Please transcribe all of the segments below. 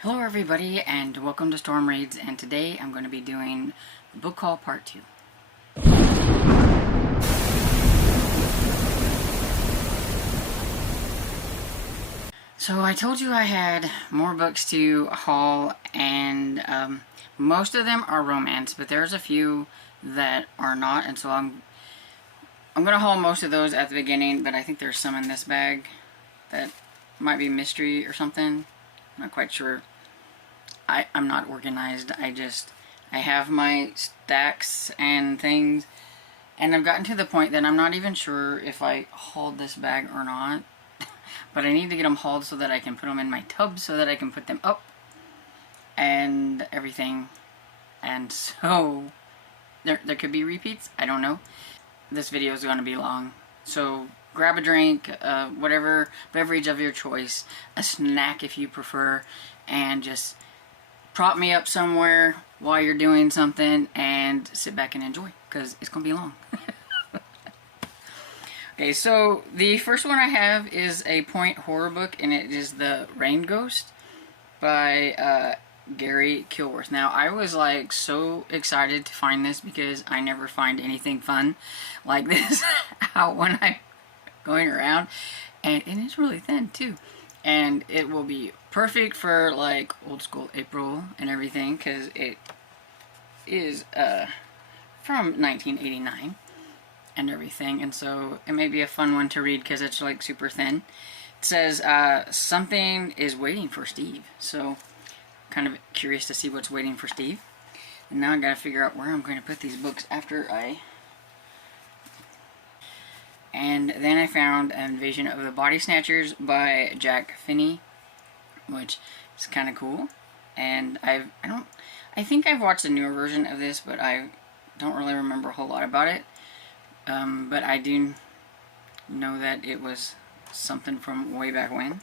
Hello everybody and welcome to Storm Reads, and today I'm going to be doing Book Haul Part 2. So I told you I had more books to haul, and most of them are romance, but there's a few that are not, and so I'm going to haul most of those at the beginning, but I think there's some in this bag that might be mystery or something. I'm not quite sure. I'm not organized. I have my stacks and things, and I've gotten to the point that I'm not even sure if I hauled this bag or not. But I need to get them hauled so that I can put them in my tub so that I can put them up and everything. And so there could be repeats. I don't know. This video is going to be long, so grab a drink, whatever beverage of your choice, a snack if you prefer, and just prop me up somewhere while you're doing something and sit back and enjoy, because it's going to be long. Okay, so the first one I have is a point horror book, and it is The Rain Ghost by Gary Kilworth. Now, I was like so excited to find this because I never find anything fun like this out when I'm going around, and it is really thin too. And it will be perfect for like old school April and everything, because it is from 1989 and everything, and so it may be a fun one to read because it's like super thin. It says something is waiting for Steve, so kind of curious to see what's waiting for Steve. And now I gotta figure out where I'm going to put these books after I... And then I found Invasion of the Body Snatchers by Jack Finney, which is kind of cool. And I think I've watched a newer version of this, but I don't really remember a whole lot about it. But I do know that it was something from way back when.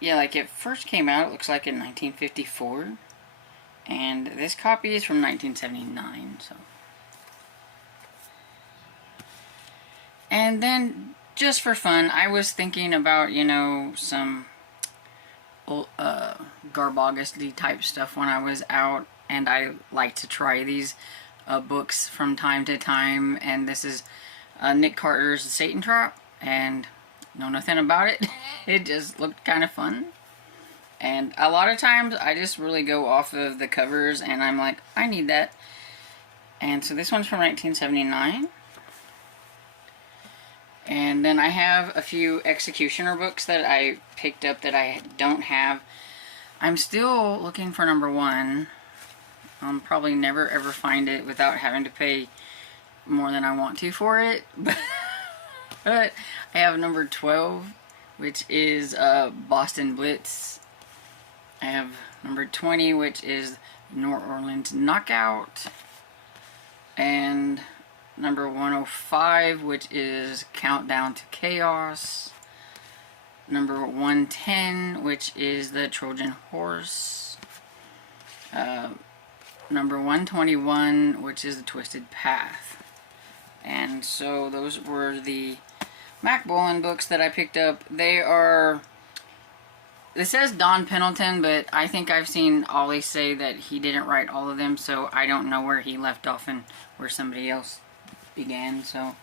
Yeah, like it first came out, it looks like in 1954. And this copy is from 1979, so... And then, just for fun, I was thinking about, you know, some Garbogus type stuff when I was out, and I like to try these books from time to time, and this is Nick Carter's Satan Trap, and know nothing about it. It just looked kind of fun. And a lot of times, I just really go off of the covers, and I'm like, I need that. And so this one's from 1979. And then I have a few Executioner books that I picked up that I don't have. I'm still looking for number 1. I'll probably never ever find it without having to pay more than I want to for it. But I have number 12, which is Boston Blitz. I have number 20, which is New Orleans Knockout. And number 105, which is Countdown to Chaos. Number 110, which is The Trojan Horse. Number 121, which is The Twisted Path. And so those were the Mac Bolan books that I picked up. They are... It says Don Pendleton, but I think I've seen Ollie say that he didn't write all of them, so I don't know where he left off and where somebody else began, so...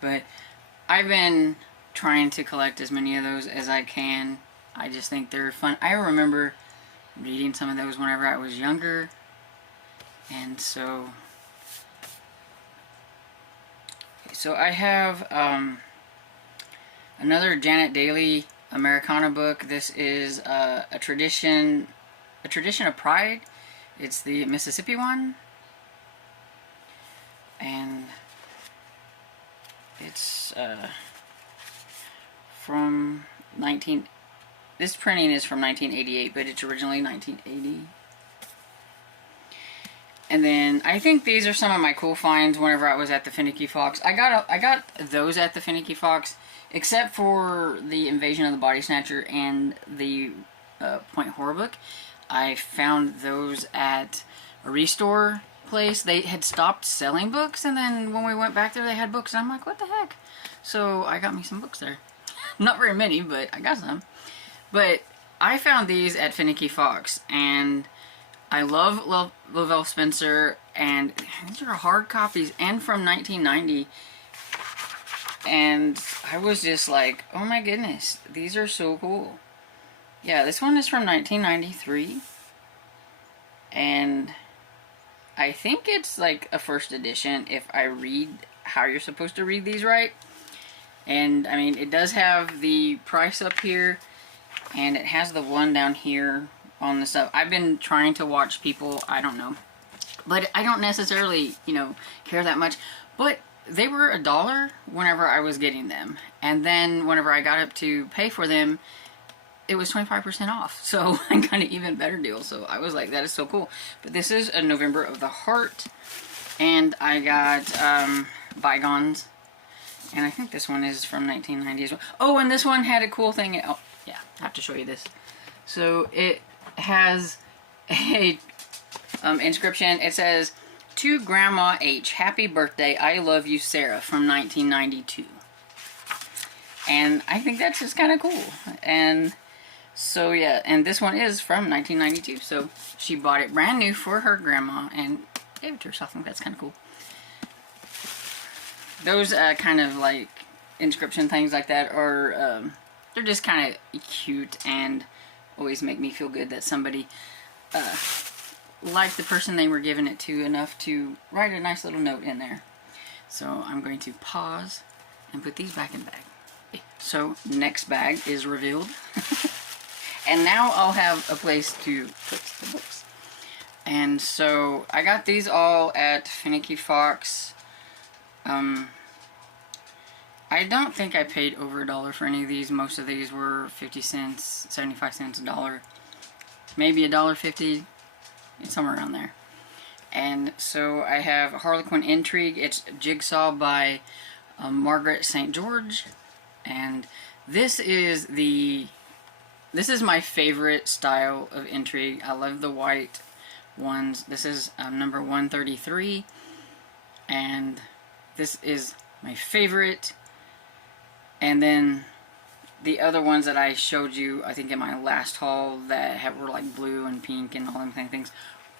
But I've been trying to collect as many of those as I can. I just think they're fun. I remember reading some of those whenever I was younger, and so... So I have another Janet Daly Americana book. This is a tradition of pride. It's the Mississippi one. And it's from this printing is from 1988, but it's originally 1980. And then I think these are some of my cool finds whenever I was at the Finicky Fox. I got those at the Finicky Fox, except for the Invasion of the Body Snatcher and the Point Horror book. I found those at a restore place. They had stopped selling books, and then when we went back there, they had books, and I'm like, what the heck? So I got me some books there. Not very many, but I got some. But I found these at Finicky Fox, and I love Lovell Spencer, and these are hard copies and from 1990. And I was just like, oh my goodness, these are so cool. Yeah, this one is from 1993. And I think it's like a first edition if I read how you're supposed to read these right. And I mean, it does have the price up here, and it has the one down here on the stuff. I've been trying to watch people, I don't know, but I don't necessarily, you know, care that much. But they were $1 whenever I was getting them, and then whenever I got up to pay for them, it was 25% off. So I got an even better deal. So I was like, that is so cool. But this is a November of the Heart, and I got Bygones, and I think this one is from 1990 as well. Oh, and this one had a cool thing. Oh, yeah, I have to show you this. So it has a inscription. It says, "To Grandma H, happy birthday, I love you, Sarah," from 1992. And I think that's just kind of cool. And so yeah, and this one is from 1992. So she bought it brand new for her grandma and gave it to herself. I think that's kind of cool. Those kind of like inscription things like that are, they're just kind of cute and always make me feel good that somebody liked the person they were giving it to enough to write a nice little note in there. So I'm going to pause and put these back in the bag. So next bag is revealed. And now I'll have a place to put the books. And so I got these all at Finicky Fox. I don't think I paid over $1 for any of these. Most of these were 50 cents, 75 cents, $1. Maybe $1.50. It's somewhere around there. And so I have Harlequin Intrigue. It's Jigsaw by Margaret St. George. And this is my favorite style of intrigue. I love the white ones. This is number 133. And this is my favorite. And then the other ones that I showed you, I think in my last haul, that were like blue and pink and all them kind of things,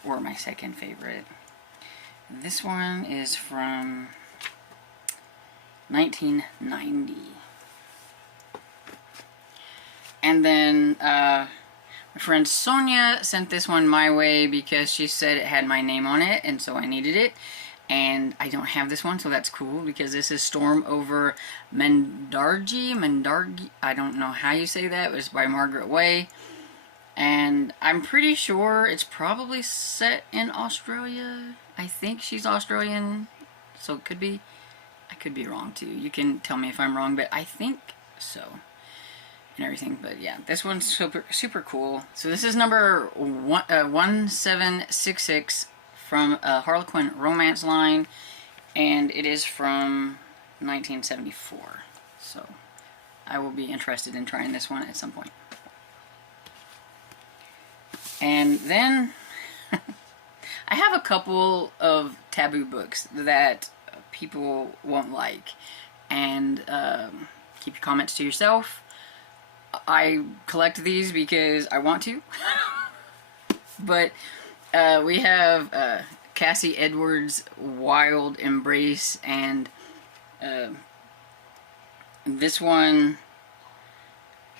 were my second favorite. This one is from 1990. And then my friend Sonia sent this one my way because she said it had my name on it, and so I needed it. And I don't have this one, so that's cool, because this is Storm Over Mendargi, I don't know how you say that. It was by Margaret Way. And I'm pretty sure it's probably set in Australia. I think she's Australian, so it could be. I could be wrong too. You can tell me if I'm wrong, but I think so. And everything, but yeah, this one's super cool. So this is number 1766 from a Harlequin romance line, and it is from 1974. So I will be interested in trying this one at some point. And then I have a couple of taboo books that people won't like, and keep your comments to yourself. I collect these because I want to. But we have Cassie Edwards' Wild Embrace, and this one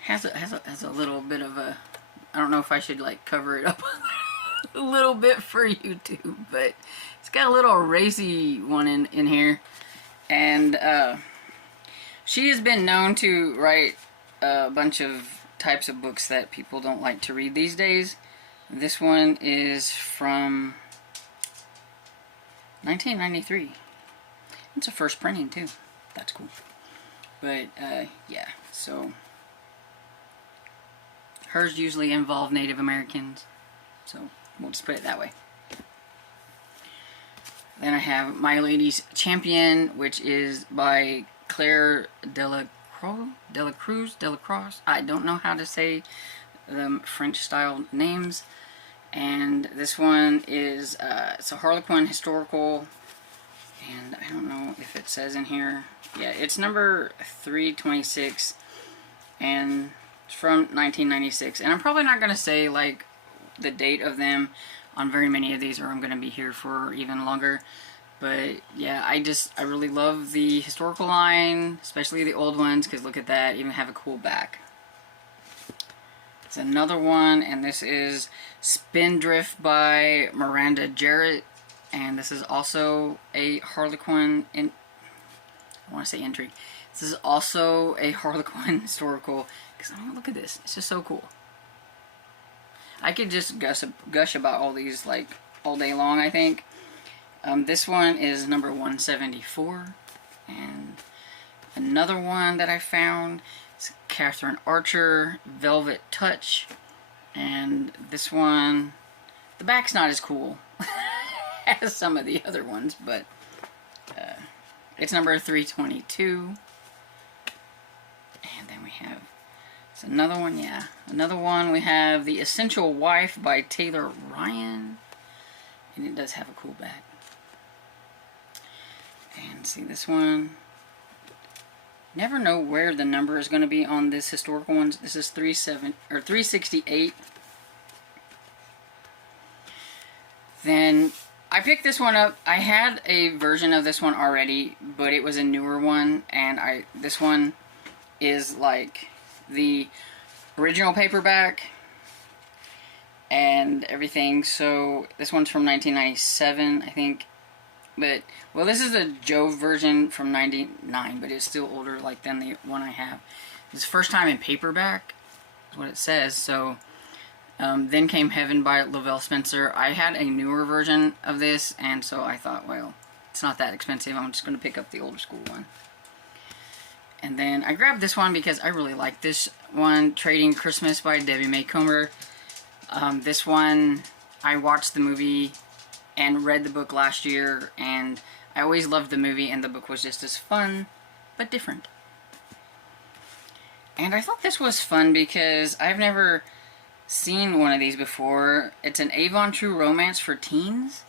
has a little bit of a, I don't know if I should like cover it up a little bit for YouTube, but it's got a little racy one in here. And she has been known to write a bunch of types of books that people don't like to read these days. This one is from 1993. It's a first printing too. That's cool. But yeah, so hers usually involve Native Americans, so we'll just put it that way. Then I have My Lady's Champion, which is by Claire Delacroix. I don't know how to say the French style names. And this one is it's a Harlequin historical. And I don't know if it says in here. Yeah, it's number 326, and it's from 1996. And I'm probably not going to say like the date of them on very many of these, or I'm going to be here for even longer. But yeah, I really love the historical line, especially the old ones, because look at that, even have a cool back. It's another one, and this is Spindrift by Miranda Jarrett, and this is also a Harlequin, I want to say entry. This is also a Harlequin historical, because I mean, look at this, it's just so cool. I could just gush about all these like all day long, I think. This one is number 174, and another one that I found is Catherine Archer, Velvet Touch, and this one, the back's not as cool as some of the other ones, but it's number 322. And then we have, it's another one, yeah, another one. We have The Essential Wife by Taylor Ryan, and it does have a cool back. And see this one, never know where the number is going to be on this historical one. This is 368. Then I picked this one up. I had a version of this one already, but it was a newer one, and this one is like the original paperback and everything. So this one's from 1997, I think. But, well, this is a Jove version from 99, but it's still older like than the one I have. It's first time in paperback, is what it says. So, then came Heaven by Lavelle Spencer. I had a newer version of this, and so I thought, well, it's not that expensive. I'm just going to pick up the older school one. And then I grabbed this one because I really like this one, Trading Christmas by Debbie May Comer. This one, I watched the movie and read the book last year, and I always loved the movie, and the book was just as fun, but different. And I thought this was fun because I've never seen one of these before. It's an Avon True romance for teens,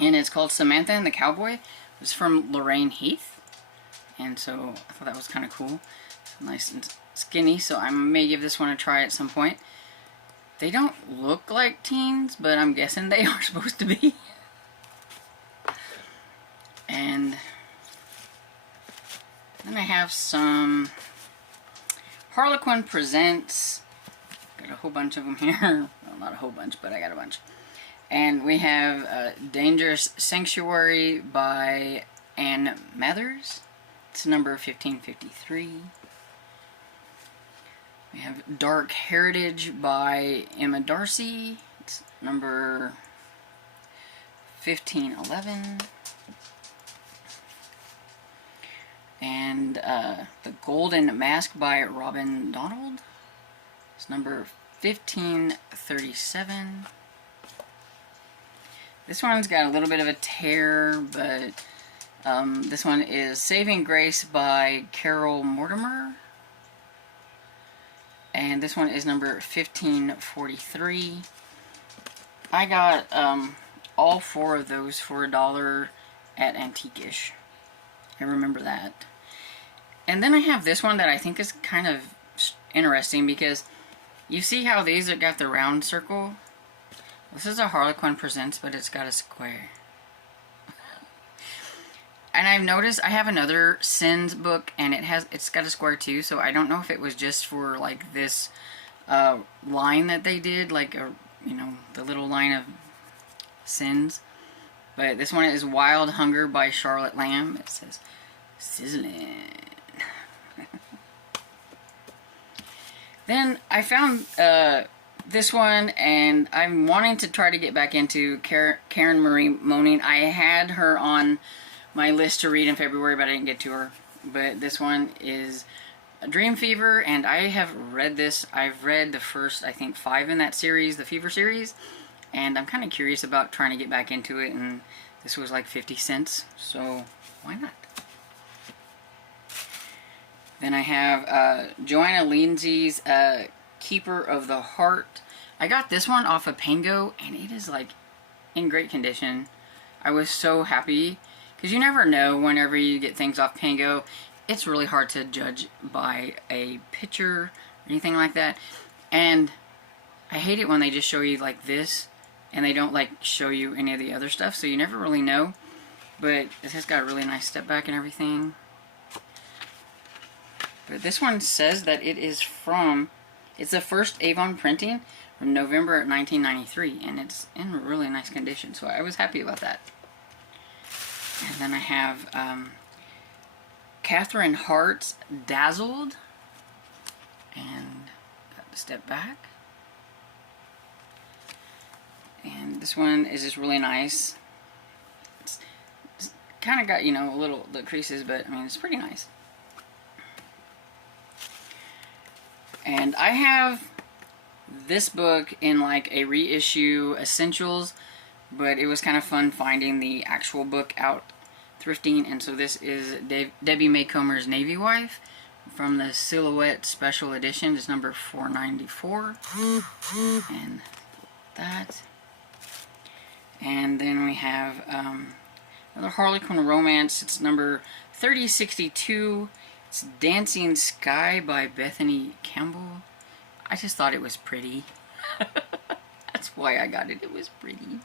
and it's called Samantha and the Cowboy. It's from Lorraine Heath, and so I thought that was kind of cool. It's nice and skinny, so I may give this one a try at some point. They don't look like teens, but I'm guessing they are supposed to be. And then I have some Harlequin Presents. Got a whole bunch of them here. Well, not a whole bunch, but I got a bunch. And we have Dangerous Sanctuary by Ann Mathers. It's number 1553. We have Dark Heritage by Emma Darcy. It's number 1511. And The Golden Mask by Robin Donald. It's number 1537. This one's got a little bit of a tear, but this one is Saving Grace by Carol Mortimer. And this one is number 1543. I got all four of those for $1 at Antiquish. I remember that. And then I have this one that I think is kind of interesting because you see how these have got the round circle? This is a Harlequin Presents, but it's got a square. And I've noticed I have another Sins book, and it's got a square too, so I don't know if it was just for like this line that they did, like the little line of Sins. But this one is Wild Hunger by Charlotte Lamb. It says sizzling. Then I found this one, and I'm wanting to try to get back into Karen Marie Moning. I had her on my list to read in February, but I didn't get to her. But this one is Dream Fever, and I have read this. I've read the first, I think, 5 in that series, the Fever series, and I'm kind of curious about trying to get back into it, and this was like 50 cents, so why not? Then I have Joanna Lindsay's Keeper of the Heart. I got this one off of Pango, and it is like in great condition. I was so happy because you never know whenever you get things off Pango. It's really hard to judge by a picture or anything like that. And I hate it when they just show you like this and they don't like show you any of the other stuff, so you never really know. But this has got a really nice step back and everything. But this one says that it is from, it's the first Avon printing from November 1993, and it's in really nice condition, so I was happy about that. And then I have Catherine Hart's Dazzled, and got the step back. And this one is just really nice. It's kind of got, you know, a little the creases, but I mean, it's pretty nice. And I have this book in like a reissue essentials, but it was kind of fun finding the actual book out thrifting, and so this is Debbie Maycomer's Navy Wife from the Silhouette Special Edition. It's number 494, and that. And then we have another Harlequin romance. It's number 3062. It's Dancing Sky by Bethany Campbell. I just thought it was pretty. That's why I got it. It was pretty.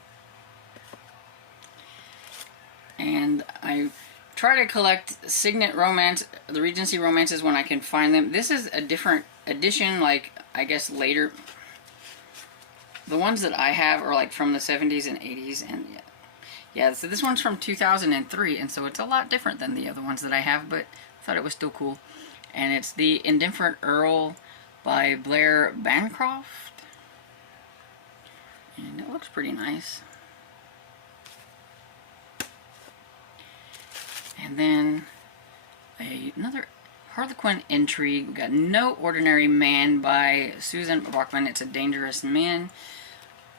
And I try to collect Signet romance, the Regency romances when I can find them. This is a different edition, like, I guess later. The ones that I have are like from the 70s and 80s, and yeah, so this one's from 2003, and so it's a lot different than the other ones that I have, but I thought it was still cool. And it's The Indifferent Earl by Blair Bancroft, and it looks pretty nice. And then another Harlequin Intrigue. We got No Ordinary Man by Susan Bachman. It's a Dangerous Men.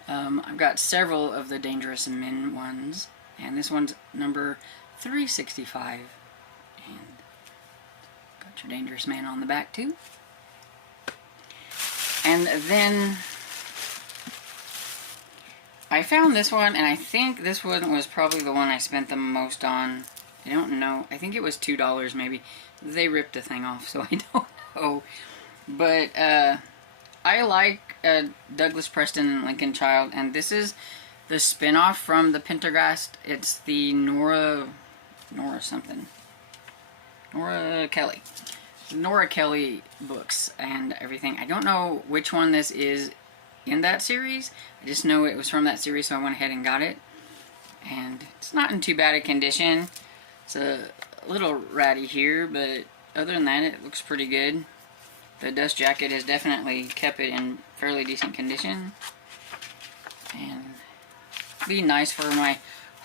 I've got several of the Dangerous Men ones, and this one's number 365. And got your Dangerous Man on the back too. And then I found this one, and I think this one was probably the one I spent the most on. I don't know. I think it was $2 maybe. They ripped the thing off, so I don't know. But I like Douglas Preston and Lincoln Child, and this is the spin-off from the Pendergast. It's the Nora Kelly books and everything. I don't know which one this is in that series. I just know it was from that series, so I went ahead and got it. And it's not in too bad a condition. It's a little ratty here, but other than that, it looks pretty good. The dust jacket has definitely kept it in fairly decent condition. And be nice for my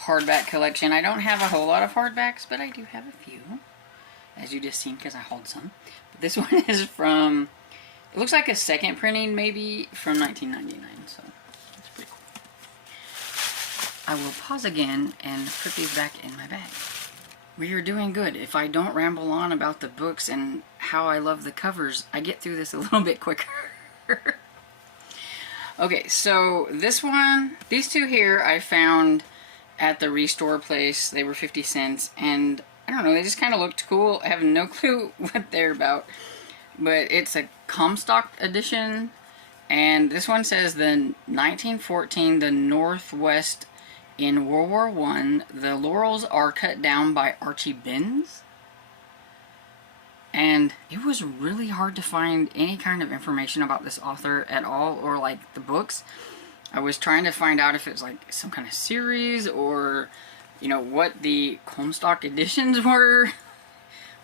hardback collection. I don't have a whole lot of hardbacks, but I do have a few, as you just seen because I hauled some. But this one is from, it looks like a second printing maybe, from 1999, so that's pretty cool. I will pause again and put these back in my bag. We are doing good. If I don't ramble on about the books and how I love the covers, I get through this a little bit quicker. Okay, so this one, these two here I found at the Restore place. They were 50 cents, and I don't know, they just kind of looked cool. I have no clue what they're about, but it's a Comstock edition, and this one says the 1914, the Northwest in World War I, the laurels are cut down by Archie Benz. And it was really hard to find any kind of information about this author at all, or like the books. I was trying to find out if it was like some kind of series, or, you know, what the Comstock editions were.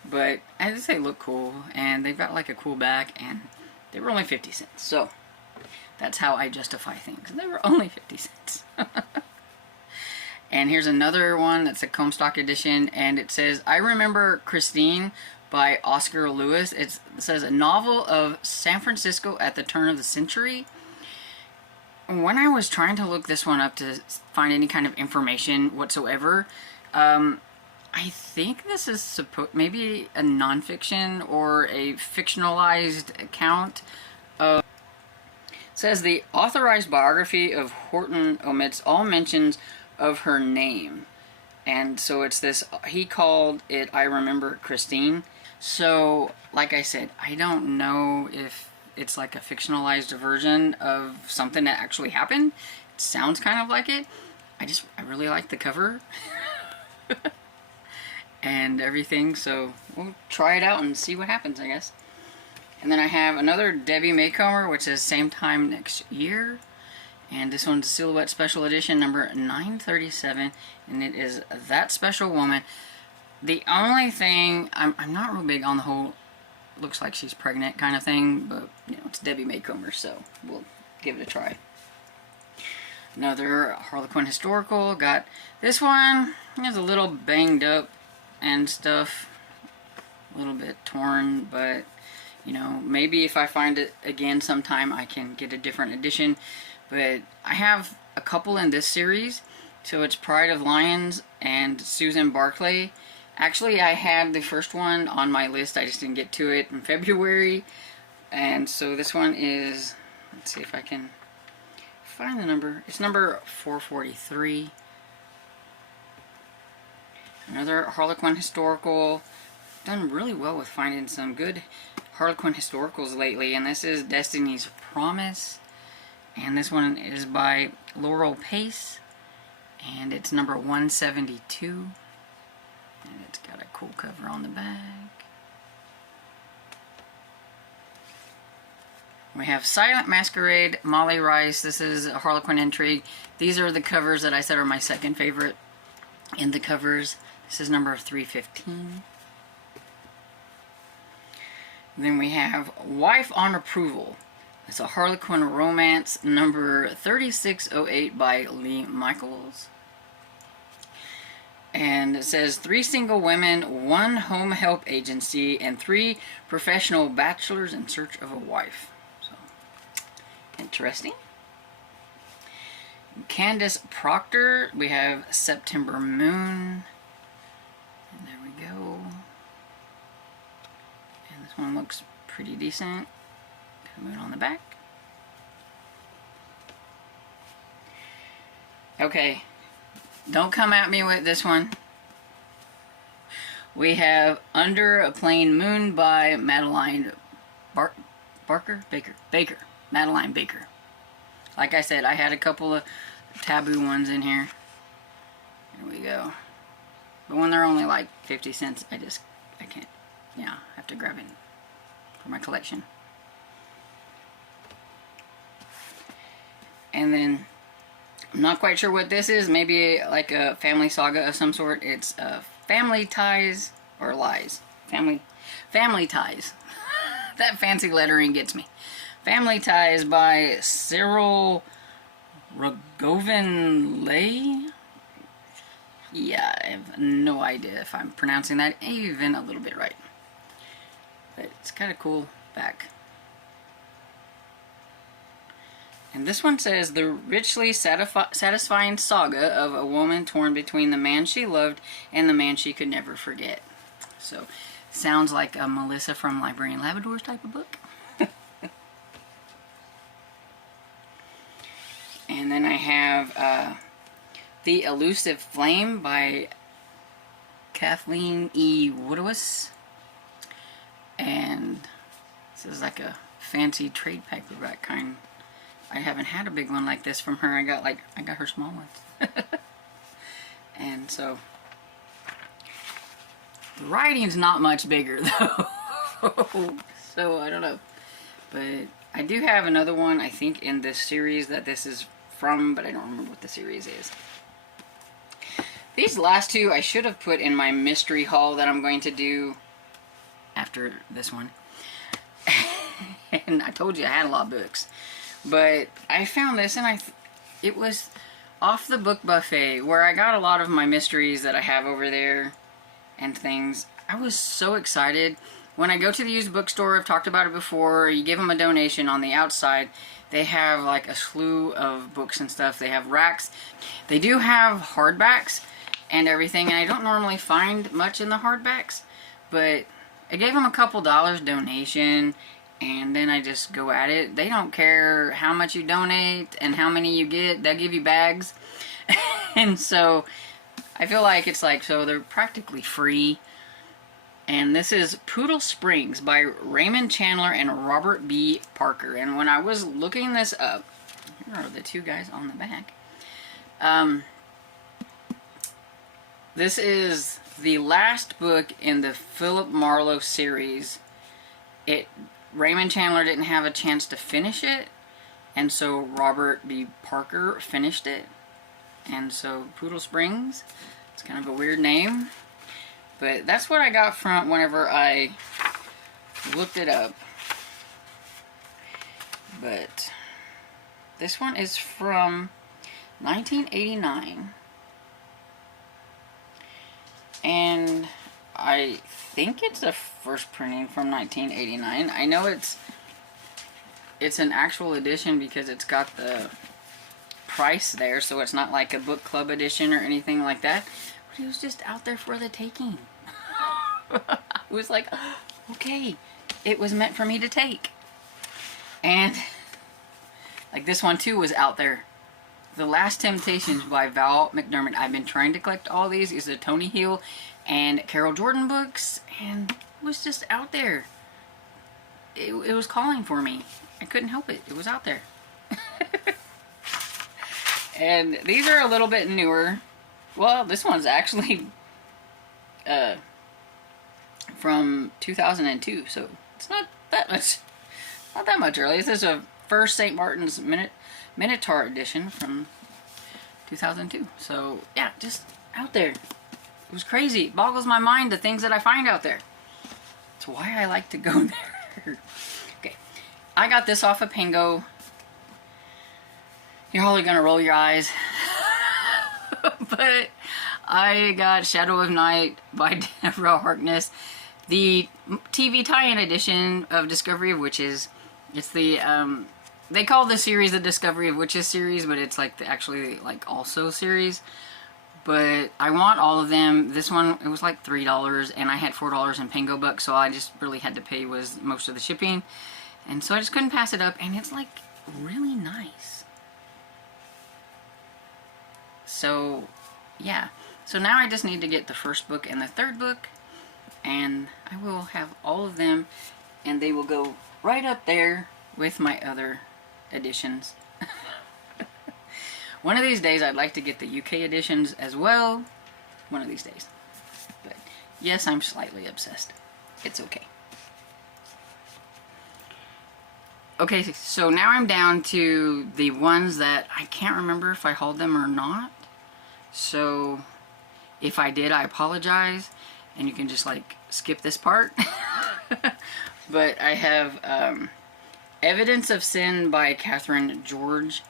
But I just say look cool, and they've got like a cool back, and they were only 50 cents. So that's how I justify things. They were only 50 cents. And here's another one that's a Comstock edition, and it says, I Remember Christine by Oscar Lewis. It says, a novel of San Francisco at the turn of the century. When I was trying to look this one up to find any kind of information whatsoever, I think this is maybe a nonfiction or a fictionalized account of. It says the authorized biography of Horton omits all mentions of her name. And so it's this, he called it I Remember Christine. So, like I said, I don't know if it's like a fictionalized version of something that actually happened. It sounds kind of like it. I really like the cover and everything, so we'll try it out and see what happens, I guess. And then I have another Debbie Maycomer, which is same time next year. And this one's Silhouette Special Edition number 937, and it is That Special Woman. The only thing, I'm not real big on the whole looks like she's pregnant kind of thing, but you know, it's Debbie Maycomer, so we'll give it a try. Another Harlequin historical. Got this one. It's a little banged up and stuff, a little bit torn, but you know, maybe if I find it again sometime I can get a different edition. But I have a couple in this series, so it's Pride of Lions and Susan Barclay. Actually, I had the first one on my list, I just didn't get to it in February. And so this one is, let's see if I can find the number. It's number 443. Another Harlequin historical. Done really well with finding some good Harlequin historicals lately, and this is Destiny's Promise. And this one is by Laurel Pace, and it's number 172. And it's got a cool cover on the back. We have Silent Masquerade, Molly Rice. This is a Harlequin Intrigue. These are the covers that I said are my second favorite in the covers. This is number 315. Then we have Wife on Approval. It's a Harlequin romance, number 3608 by Lee Michaels. And it says 3 single women, 1 home help agency, and 3 professional bachelors in search of a wife. So, interesting. Candace Proctor, we have September Moon. And there we go. And this one looks pretty decent. Moon on the back. Okay, don't come at me with this one. We have Under a Plain Moon by Madeline Baker. Madeline Baker. Like I said, I had a couple of taboo ones in here. Here we go. But when they're only like 50 cents, I can't, yeah, I have to grab it for my collection. And then, I'm not quite sure what this is. Maybe like a family saga of some sort. It's Family Ties or Lies. Family Ties. That fancy lettering gets me. Family Ties by Cyril Rogovin-Lay. Yeah, I have no idea if I'm pronouncing that even a little bit right. But it's kind of cool back. And this one says, the richly satisfying saga of a woman torn between the man she loved and the man she could never forget. So, sounds like a Melissa from Librarian Labradors type of book. And then I have The Elusive Flame by Kathleen E. Woodowis. And this is like a fancy trade paperback kind. I haven't had a big one like this from her. I got her small ones. And so the writing's not much bigger though. So I don't know. But I do have another one I think in this series that this is from, but I don't remember what the series is. These last two I should have put in my mystery haul that I'm going to do after this one. And I told you I had a lot of books. But I found this, and it was off the book buffet, where I got a lot of my mysteries that I have over there and things. I was so excited. When I go to the used bookstore, I've talked about it before, you give them a donation on the outside. They have like a slew of books and stuff. They have racks. They do have hardbacks and everything, and I don't normally find much in the hardbacks, but I gave them a couple dollars donation. And then I just go at it. They don't care how much you donate and how many you get. They'll give you bags. And so I feel like it's like, so they're practically free. And this is Poodle Springs by Raymond Chandler and Robert B. Parker. And when I was looking this up, here are the two guys on the back. This is the last book in the Philip Marlowe series. Raymond Chandler didn't have a chance to finish it, and so Robert B. Parker finished it. And so Poodle Springs, it's kind of a weird name, but that's what I got from whenever I looked it up. But this one is from 1989. And I think it's a first printing from 1989. I know it's an actual edition because it's got the price there, so it's not like a book club edition or anything like that. But it was just out there for the taking. It was like, okay, it was meant for me to take. And like this one too was out there. The Last Temptations by Val McDermott. I've been trying to collect all these. These are Tony Hill and Carol Jordan books, and it was just out there. It was calling for me. I couldn't help it. It was out there. And these are a little bit newer. Well, this one's actually from 2002, so it's not that much early. This is a first St. Martin's Minotaur edition from 2002. So yeah, just out there. It was crazy. It boggles my mind the things that I find out there. That's why I like to go there. Okay, I got this off of Pingo. You're probably gonna roll your eyes, but I got Shadow of Night by Deborah Harkness, the TV tie-in edition of Discovery of Witches. It's the they call this series the Discovery of Witches series, but it's like actually like also series. But I want all of them. This one, it was like $3, and I had $4 in Pingo bucks, so I just really had to pay was most of the shipping, and so I just couldn't pass it up. And it's like really nice. So yeah, so now I just need to get the first book and the third book, and I will have all of them, and they will go right up there with my other editions. One of these days I'd like to get the UK editions as well. One of these days. But yes, I'm slightly obsessed. It's okay. Okay, so now I'm down to the ones that I can't remember if I hauled them or not. So if I did, I apologize, and you can just like skip this part. But I have Evidence of Sin by Catherine George,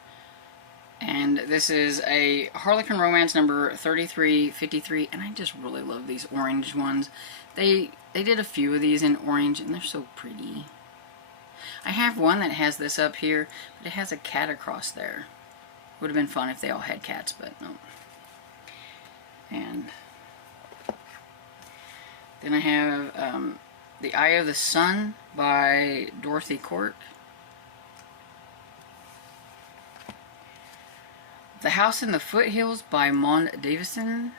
and this is a Harlequin romance number 3353, and I just really love these orange ones. They did a few of these in orange, and they're so pretty. I have one that has this up here, but it has a cat across there. Would have been fun if they all had cats, but no. And then I have The Eye of the Sun by Dorothy Cork. The House in the Foothills by Maud Davison.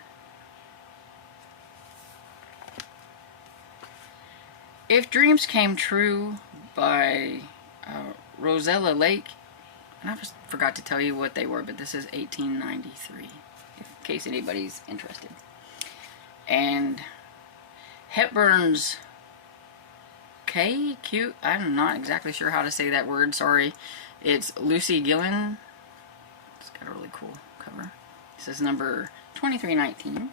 If Dreams Came True by Rosella Lake. And I just forgot to tell you what they were, but this is 1893, in case anybody's interested. And Hepburn's Q. I'm not exactly sure how to say that word, sorry. It's Lucy Gillen. It's got a really cool cover. This is number 2319.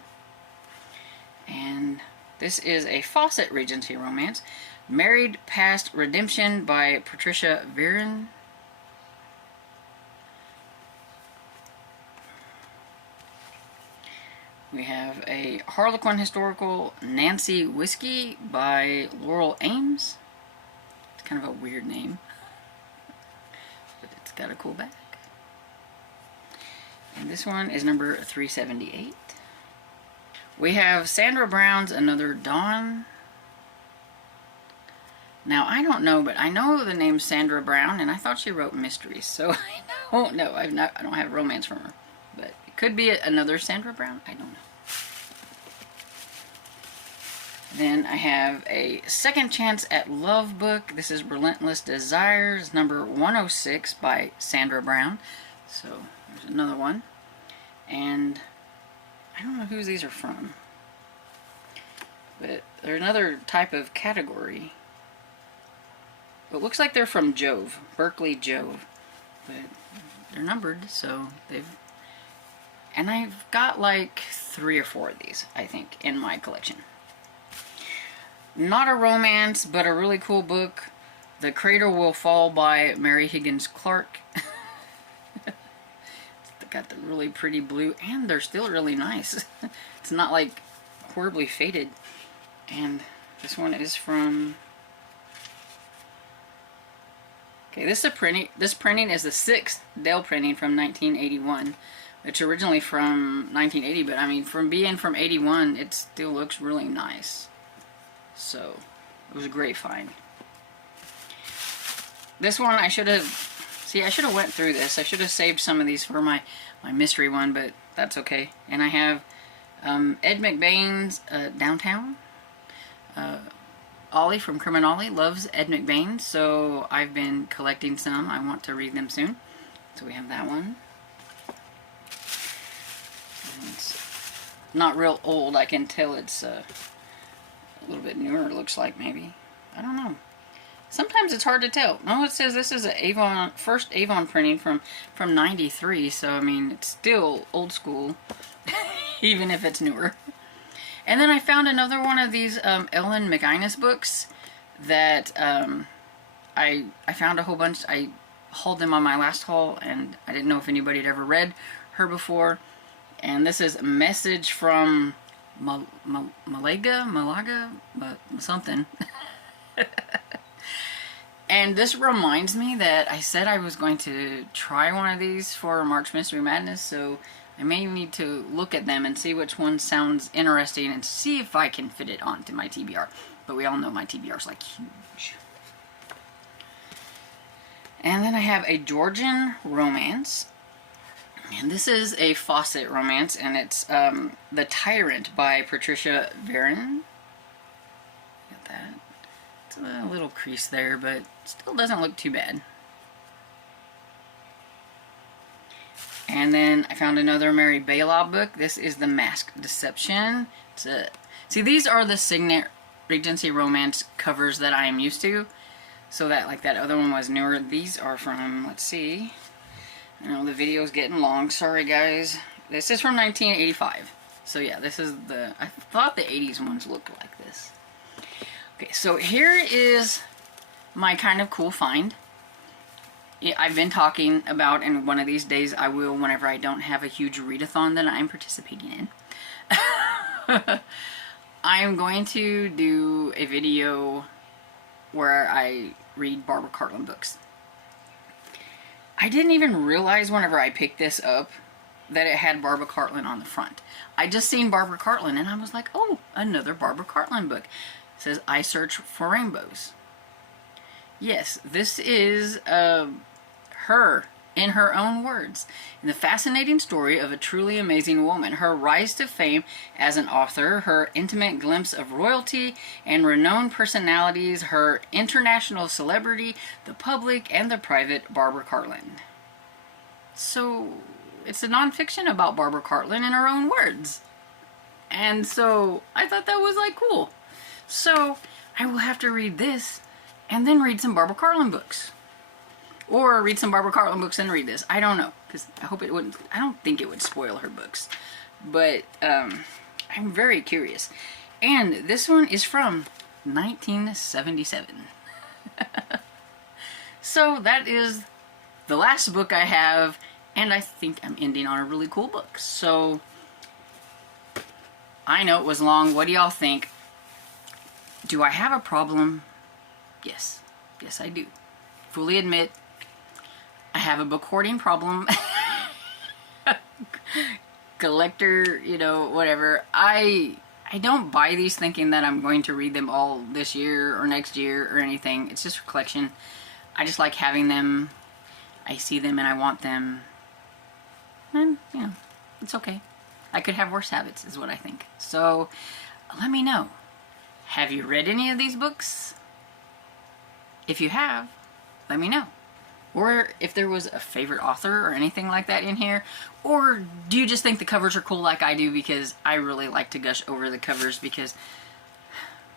And this is a Fawcett Regency romance. Married Past Redemption by Patricia Viren. We have a Harlequin historical, Nancy Whiskey by Laurel Ames. It's kind of a weird name, but it's got a cool back. And this one is number 378. We have Sandra Brown's Another Dawn. Now, I don't know, but I know the name Sandra Brown, and I thought she wrote mysteries, so I don't know. I don't have romance from her, but it could be another Sandra Brown. I don't know. Then I have a Second Chance at Love book. This is Relentless Desires, number 106 by Sandra Brown. So there's another one. And I don't know who these are from, but they're another type of category. It looks like they're from Jove, Berkeley Jove, but they're numbered, so they've... And I've got like 3 or 4 of these, I think, in my collection. Not a romance, but a really cool book. The Cradle Will Fall by Mary Higgins Clark. It's got the really pretty blue, and they're still really nice. It's not like horribly faded. And this one is from... Okay, this printing is the 6th Dell printing from 1981. It's originally from 1980, but I mean, from being from 81, it still looks really nice. So, it was a great find. This one I should have... See, I should have went through this. I should have saved some of these for my mystery one, but that's okay. And I have Ed McBain's Downtown. Ollie from Criminale loves Ed McBain, so I've been collecting some. I want to read them soon. So we have that one. It's not real old. I can tell it's a little bit newer, it looks like, maybe. I don't know. Sometimes it's hard to tell. No, it says this is an Avon, first Avon printing from 93, so I mean, it's still old school, even if it's newer. And then I found another one of these Ellen McInnes books that I found a whole bunch. I hauled them on my last haul, and I didn't know if anybody had ever read her before. And this is a Message from Malaga, something. And this reminds me that I said I was going to try one of these for March Mystery Madness, so I may need to look at them and see which one sounds interesting and see if I can fit it onto my TBR. But we all know my TBR is like huge. And then I have a Georgian romance. And this is a Fawcett romance, and it's The Tyrant by Patricia Veron. Got that. It's a little crease there, but still doesn't look too bad. And then I found another Mary Baylaw book. This is The Masked Deception. See, these are the Signet Regency romance covers that I am used to. So that, like that other one was newer. These are from, let's see. I know the video's getting long. Sorry, guys. This is from 1985. So yeah, this is the... I thought the 80s ones looked like this. Okay, so here is my kind of cool find. I've been talking about, and one of these days I will, whenever I don't have a huge readathon that I'm participating in. I'm going to do a video where I read Barbara Cartland books. I didn't even realize whenever I picked this up that it had Barbara Cartland on the front. I just seen Barbara Cartland and I was like, oh, another Barbara Cartland book. It says, I Search for Rainbows. Yes, this is her, in her own words, in the fascinating story of a truly amazing woman, her rise to fame as an author, her intimate glimpse of royalty and renowned personalities, her international celebrity, the public and the private Barbara Cartland. So, it's a nonfiction about Barbara Cartland in her own words. And so, I thought that was like cool. So, I will have to read this and then read some Barbara Cartland books. Or read some Barbara Cartland books and read this. I don't know, because I hope it wouldn't... I don't think it would spoil her books. But, I'm very curious. And this one is from 1977. So, that is the last book I have, and I think I'm ending on a really cool book. So, I know it was long. What do y'all think? Do I have a problem? Yes. Yes, I do. Fully admit, I have a book hoarding problem. Collector, you know, whatever. I don't buy these thinking that I'm going to read them all this year or next year or anything. It's just for collection. I just like having them. I see them and I want them. And, you know, it's okay. I could have worse habits, is what I think. So, let me know. Have you read any of these books? If you have, let me know. Or if there was a favorite author or anything like that in here. Or do you just think the covers are cool like I do? Because I really like to gush over the covers, because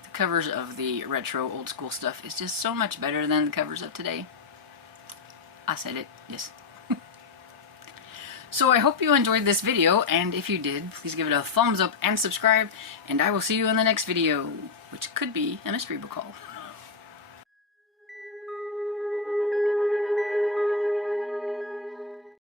the covers of the retro old school stuff is just so much better than the covers of today. I said it, yes. So I hope you enjoyed this video, and if you did, please give it a thumbs up and subscribe, and I will see you in the next video, which could be a mystery book haul.